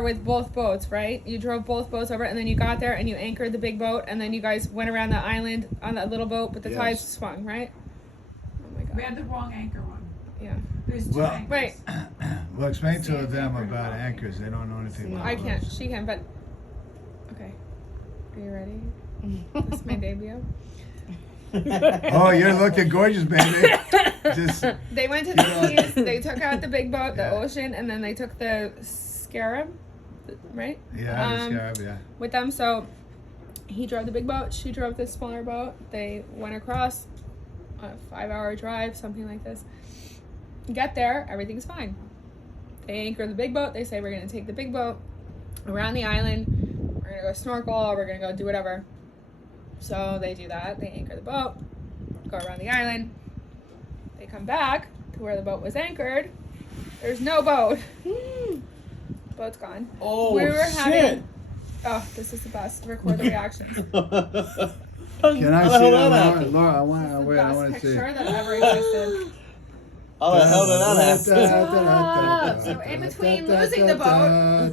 with both boats, right? You drove both boats over, and then you got there and you anchored the big boat, and then you guys went around the island on that little boat, but the tides swung, right? Oh my god. We had the wrong anchor one. Yeah. There's two anchors. Wait. Well, explain to them about anchors. They don't know anything about I can't. boats. She can, but okay. Are you ready? This is my debut. Oh, you're looking gorgeous, baby. Just They went to the keys. They took out the big boat, the ocean, and then they took the Scarab, right? yeah, the Scarab, yeah. With them. So he drove the big boat. She drove the smaller boat. They went across a 5-hour drive, something like this. Get there, everything's fine. They anchor the big boat. They say, we're going to take the big boat around the island. We're going to go snorkel. We're going to go do whatever. So they do that. They anchor the boat, go around the island. They come back to where the boat was anchored. There's no boat. Boat's gone. Oh, we were shit. having. Oh, this is the best. Record the reactions. Can I see that, Laura? I want Best to see. picture that ever existed. How the hell did that happen? So in between losing the boat.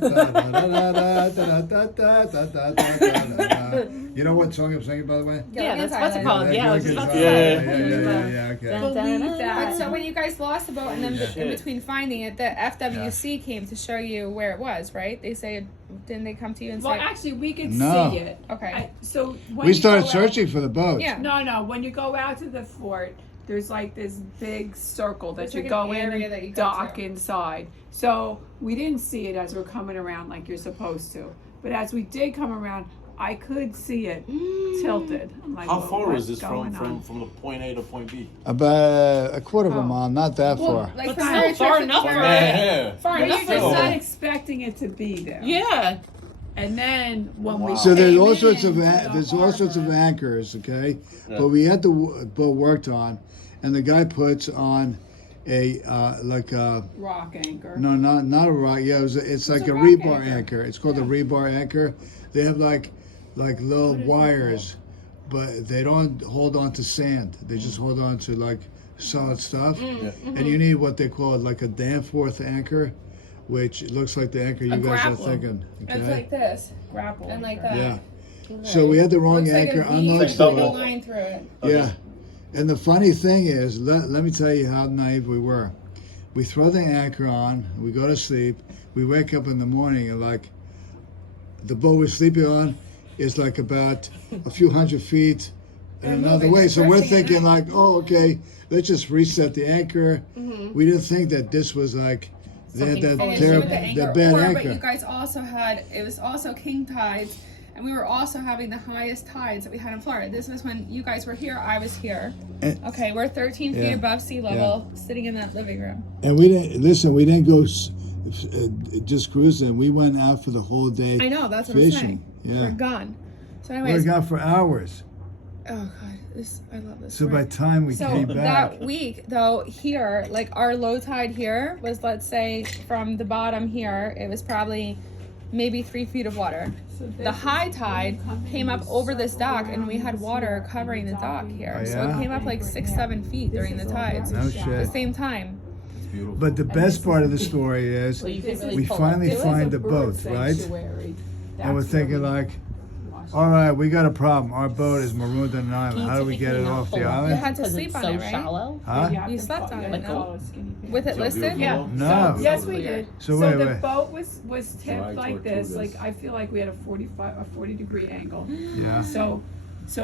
You know what song I'm singing, by the way? Yeah, that's what's it Island. called. Yeah, I was just about to Yeah. say. Yeah, okay. Believe that. But so when you guys lost the boat and then Shit. in between finding it, the FWC came to show you where it was, right? They say, didn't they come to you and Well, say, actually, we could No. see it. okay. So when We you started go out- searching for the boat. Yeah. No. When you go out to the fort, there's like this big circle that It's you like go an in area that you and go dock to. inside. So we didn't see it as we're coming around like you're supposed to. But as we did come around, I could see it tilted. I'm like, How well, far what's is this going from on? the point A to point B? About a quarter of a Oh. mile, not that Well, far. like But from still Dry far Tortugas enough to- for Yeah. Far But enough you're for just them. not expecting it to be there. Yeah. And then when we Wow. So there's came all sorts of into the there's all sorts of harbor- anchors, okay? Yeah. But we had the boat worked on, and the guy puts on a like a rock anchor. no, not a rock. Yeah, it's like a a rock rebar anchor. anchor. It's called a rebar anchor. They have like little wires, but they don't hold on to sand. They just hold on to like solid stuff. Yeah. And you need what they call like a Danforth anchor, which looks like the anchor you A guys grapple. are thinking. It's Okay. like this. Grapple. And like anchor. that. Yeah. So we had the wrong Looks like anchor. a I'm V not with sure. a sure. line through it. Yeah. And the funny thing is, let me tell you how naive we were. We throw the anchor on, we go to sleep, we wake up in the morning and like the boat we're sleeping on is like about a few hundred feet They're another moving, way. they're So we're drifting at thinking night. like, oh, okay, let's just reset the anchor. We didn't think that this was like, they had that And it's terrible, with the anchor, that bad but anchor. you guys also had, it was also king tides, and we were also having the highest tides that we had in Florida. This was when you guys were here, I was here. And- Okay, we're 13 feet Yeah. above sea level, sitting in that living room. And we didn't go just cruising. We went out for the whole day. I know, that's what Fishing, I'm saying. yeah. We're gone. So We anyways, were gone for hours. oh god, I love this. So story. by the time we So came back, that week, though, here, like our low tide here was, let's say, from the bottom here, it was probably maybe 3 feet of water. So The this high is- tide when you come came in, up you over this circle dock, and we around had this water here, covering the and dock docking. here. Oh, So it yeah? came up like 6-7 feet This during the is all tides very No shallow. at the shit. same time. It's beautiful. but the best part of the story is Well, you can really we pull finally up. It was find a the bird boat, right? sanctuary. And we're That's where thinking we like, washed all right, we got a problem. Our boat is marooned on an island. How do we get it off the You island? had to Because sleep it's on so it, right? shallow. Huh? have You to slept fo- on it, yeah, no? follow skinny pants. With it Is that listed? beautiful, Yeah. though? No. So, yes, we did. So So wait, the wait. boat was tipped Dry like this. Tortugas. Like I feel like we had a 40 degree angle. Yeah. So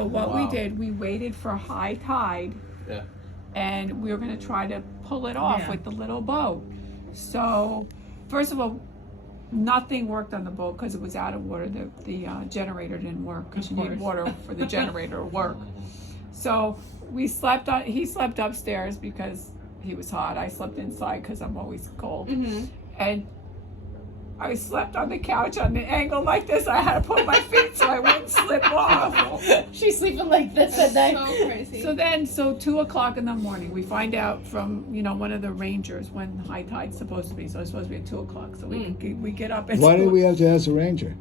what we Wow. did, we waited for high tide, Yeah. and we were gonna try to pull it off Yeah. with the little boat. So first of all, nothing worked on the boat because it was out of water. The generator didn't work because you need water for the generator to work. So we slept on. He slept upstairs because he was hot. I slept inside because I'm always cold. And I slept on the couch on the angle like this. I had to put my feet so I wouldn't slip off. She's sleeping like this at night. So crazy. So 2 o'clock in the morning, we find out from one of the rangers when high tide's supposed to be. So it's supposed to be at 2 o'clock. So we get up at Why 2 did we have to ask a ranger?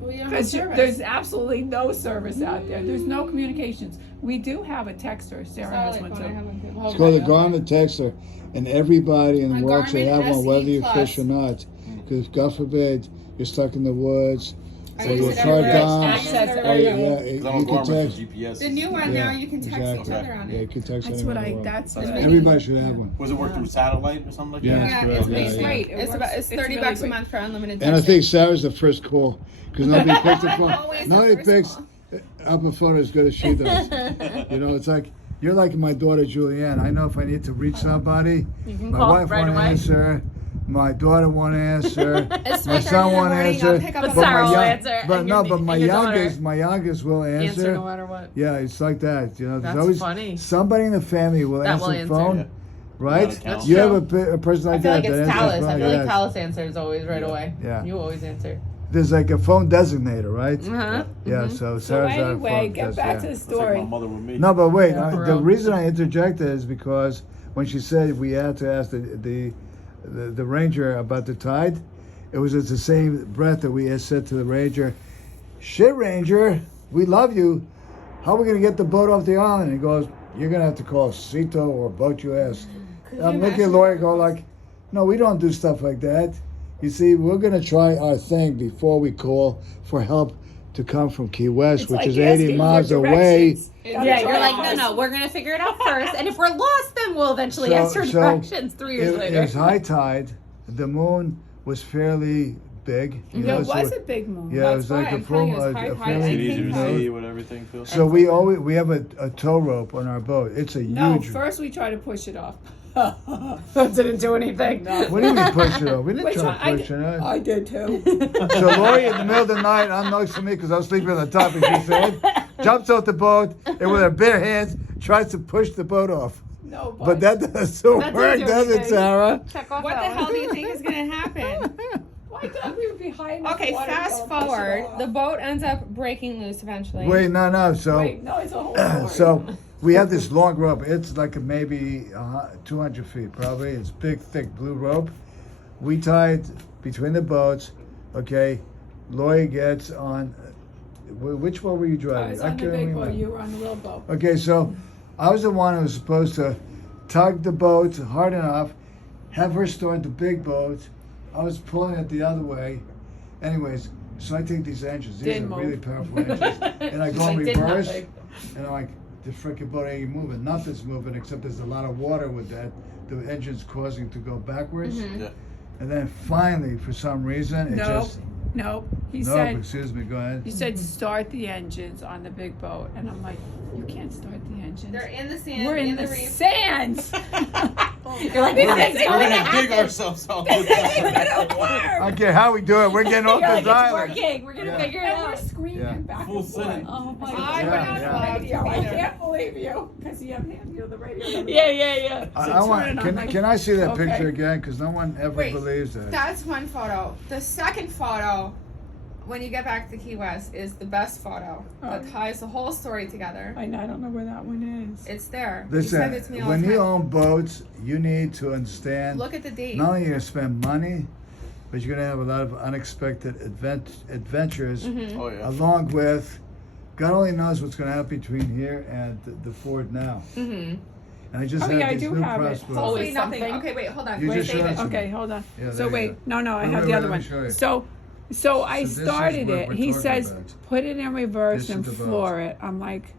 we don't have Because service. there's absolutely no service out there. There's no communications. We do have a texter. Sarah has Solid one phone, I too. have one too. It's called a Garmin Texter, and everybody in the A world should Garmin have one, whether SE you Plus. fish or not. Because God forbid you're stuck in the woods, I or use your it car everywhere. gone, Access or everywhere. yeah, Because I you don't can go armed with text. GPS. The new one now, you can text exactly. each other on Yeah, you it. can text That's anyone what in the I. world. That's It's what really Everybody should have one. Was it work through satellite or something like Yeah, that? Yeah, correct. it's Yeah, amazing. yeah. Great. It's about it's It's $30 really a great. month for unlimited. And I texting. think Sarah's the first call because nobody picks the phone. Always the Nobody first picks call. up a phone as good as she does. You know, it's like you're like my daughter Julianne. I know if I need to reach somebody, can my call wife right won't away. answer, my daughter won't answer, It's my 4:30 son in the won't morning, answer. I'll pick up But a Sarah phone. will young- answer, but and no, your- but my and your daughter youngest will Answer answer. no matter what. Yeah, it's like that. You know, there's That's always funny. somebody in the family will That answer will the answer. phone, Yeah. right? That's That's You have true. a person I like feel that like it's that answers Talus. the phone. I feel like yes. Talus answers always right away. Yeah. You always answer. There's like a phone designator, right? Uh-huh. Yeah, so So Sarah's our anyway, phone get does, back yeah. to the It's like story. my mother with me. No, but wait. Yeah, for the real. reason I interjected is because when she said we had to ask the ranger about the tide, it was at the same breath that we had said to the ranger, "Shit, ranger, we love you. How are we gonna get the boat off the island?" And he goes, "You're gonna have to call SeaTow or BoatUS." I'm looking at Lori, go like, "No, we don't do stuff like that. You see, we're gonna try our thing before we call for help to come from Key West, It's which like is 80 asking for miles away." directions. Yeah, you're like, no, we're gonna figure it out first, and if we're lost, then we'll eventually So- ask for so directions 3 years It later. was high tide. The moon was fairly big. You There know, so was a big moon. yeah, it That's was like why a I'm full, telling you, it's a high tide. fairly Is I it big easier to moon. see what everything feels? So we have a tow rope on our boat. It's a No, huge. first we tried to push it off. That didn't do anything. What do you mean push it off? We didn't Which try one? to push it off. I did too. So Lori, in the middle of the night, unbeknownst to me, because I was sleeping on the top, as you said, jumps off the boat and with her bare hands tries to push the boat off. No, But that doesn't That work, doesn't do does it, anything. Sarah? Check off What the that hell one. do you think is gonna happen? Well, I thought we would be high enough. Okay, water to fast go and push it forward. off. The boat ends up breaking loose eventually. Wait, no. So. Wait, no, it's a whole story. So we have this long rope. It's like maybe 200 feet, probably. It's big, thick blue rope. We tie it between the boats. Okay, Lori gets on. Which one were you I driving? was on the couldn't big boat. remember. You were on the little boat. Okay, so I was the one who was supposed to tug the boat hard enough, have her start the big boat. I was pulling it the other way. Anyways, so I take these engines. These Didn't are really move. powerful engines. And I go in Like, did reverse. nothing. And I'm like, the freaking boat ain't moving. Nothing's moving except there's a lot of water with that. The engine's causing to go backwards. Yeah. And then finally, for some reason, it No, just. no. He No, said. excuse me, go ahead. He said start the engines on the big boat, and I'm like, you can't start the engines. They're in the sand. We're in the reef. sands. You're like, We're this is gonna going to dig happen. ourselves out. I don't care how we do it. We're getting off You're like, this it's island. working. We're gonna Yeah. figure it And we're out. screaming Yeah. back Full and forth. send. Oh my I god. would Yeah, not yeah. allow Radio. I either. can't believe you because you have the radio. Yeah. I So want. turn it on, Can, like- can I see that Okay. picture again? Because no one ever Wait, believes that. That's one photo. The second photo, when you get back to Key West, is the best photo that Oh. ties the whole story together. I don't know where that one is. It's there. Listen, you send it to me all when the you time. own boats, you need to understand. Look at the date. Not only are you gonna spend money, but you're gonna have a lot of unexpected adventures, Oh yeah. along with. God only knows what's gonna happen between here and the Ford now. Mm-hmm. And I just Oh, had yeah, I these do new have it. prospects. Hopefully Always nothing. something. Okay, wait, hold on. You Wait, just save showed it. it to me. Okay, hold on. Yeah, there So you wait, go. no, I Wait, have wait, the wait, other let me one. show you. So I So this is started what it. we're He talking says about. put it in reverse This and is the boat. floor it. I'm like,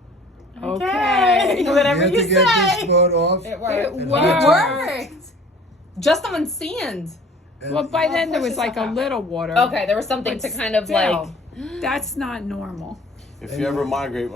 Okay. okay. Whatever have you to get say. this boat off. It It worked. It worked. worked. Just on sand. and- Well, by then there push was like yourself a out. little water. Okay, there was something But to kind of still, like. That's not normal. If you ever migrate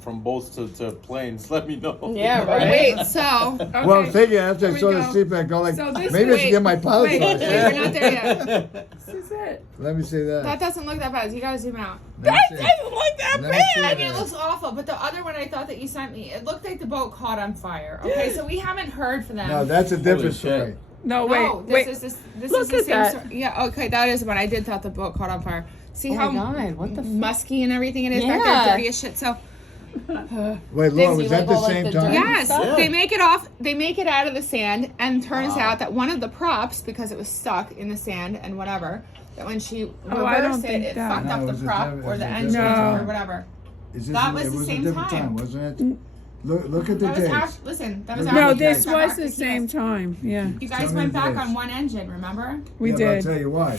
from boats to planes, let me know. Yeah, right. Wait, so. Okay. Well, I'm thinking after I Here saw we the go. seatback, go like, So this- maybe I should wait, get my pilot's wait, license. we're not there yet. This is it. Let me see that. That doesn't look that bad. You gotta zoom out. Let me see. doesn't look that Let me see I mean, it that. looks awful, but the other one I thought that you sent me, it looked like the boat caught on fire. Okay, so we haven't heard from them. No, that's a different Holy shit. story. No, No, wait, wait. this is Look the at same that. story. Yeah, okay, that is one. I did thought the boat caught on fire. See Oh how my god, what the fuck? musky and everything it is back Yeah. there, dirty as shit. So Wait, Laura, Things was you that like the all, like, same the time? dirt? yes, stuff. they make it off. They make it out of the sand, and turns Wow. out that one of the props, because it was stuck in the sand and whatever, that when she Oh, I don't reversed it, think it that. fucked No, up it the was a prop different- or it the was a engine different or time. whatever. Is this, That was it the was same a different time. wasn't it? Look at the That was dates. after, listen, that was No, after No, you guys this got was back the to same Keys. time. Yeah, You Tell guys me went the back dates. on one engine, remember? we Yeah, but I'll did. tell you why.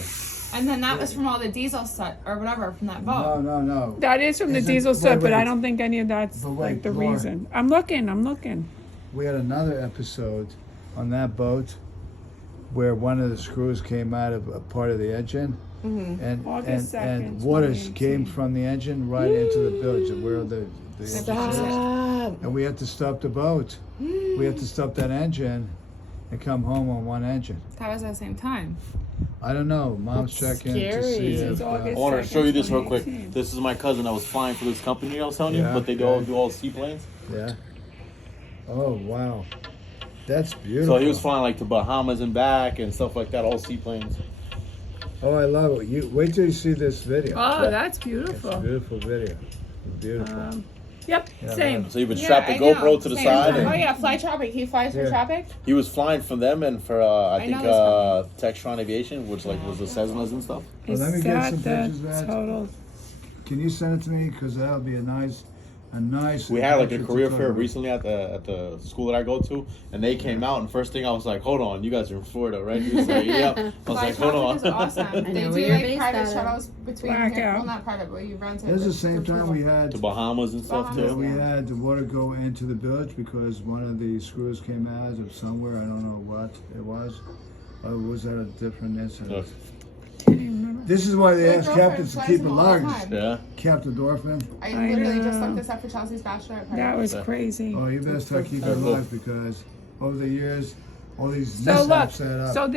And then that was from all the diesel set or whatever from that boat. No. That is from the Is it- diesel set, but wait. I don't think any of that's But wait, like the Laura. reason. I'm looking. We had another episode on that boat where one of the screws came out of a part of the engine, and August 2nd, and water 2018. came from the engine right into the bilge, where the engine is. Stop. And we had to stop the boat. We had to stop that engine and come home on one engine. That was at the same time. I don't know. Mom's checking to scary. see if. It's August I want to 2nd, show you this real quick. 2018. This is my cousin that was flying for this company I was telling you, Yeah, but they okay. do all seaplanes. Yeah. Oh wow, that's beautiful. So he was flying like to Bahamas and back and stuff like that, all seaplanes. Oh, I love it. You wait till you see this video. Oh, that's It's beautiful. a beautiful video. Beautiful. Yep, Yeah, same. So he would Yeah, strap the I know. GoPro to the Same. side, Oh and yeah, Fly Tropic. He flies for Yeah. Tropic. he was flying for them and for I think know Textron Aviation, which like was the Cessnas and stuff. Is let me get that some the pictures of that. total? Can you send it to me? Because that'll be a nice. We had like a picture to career talk fair about. recently at the school that I go to, and they came out, and first thing I was like, "Hold on, you guys are in Florida, right?" He was like, "Yeah." I was Fly like, "Hold Tropic is on." awesome. They know do where you're like based private out of. shuttles between Blackout. here. Well, not private, but you rent it. This is the with- same with time people. we had. To Bahamas and stuff Bahamas, too. We had the water go into the bilge because one of the screws came out of somewhere. I don't know what it was. Or was that a different incident? Look. This is why they My ask girlfriend captains to flies keep a them all the luggage. time. Yeah. Captain Dorfman. I I literally just know. looked this up for Chelsea's bachelorette party. That was Yeah. crazy. Oh, you better start keeping Very cool. alive because over the years, all these So mishaps look, add up. so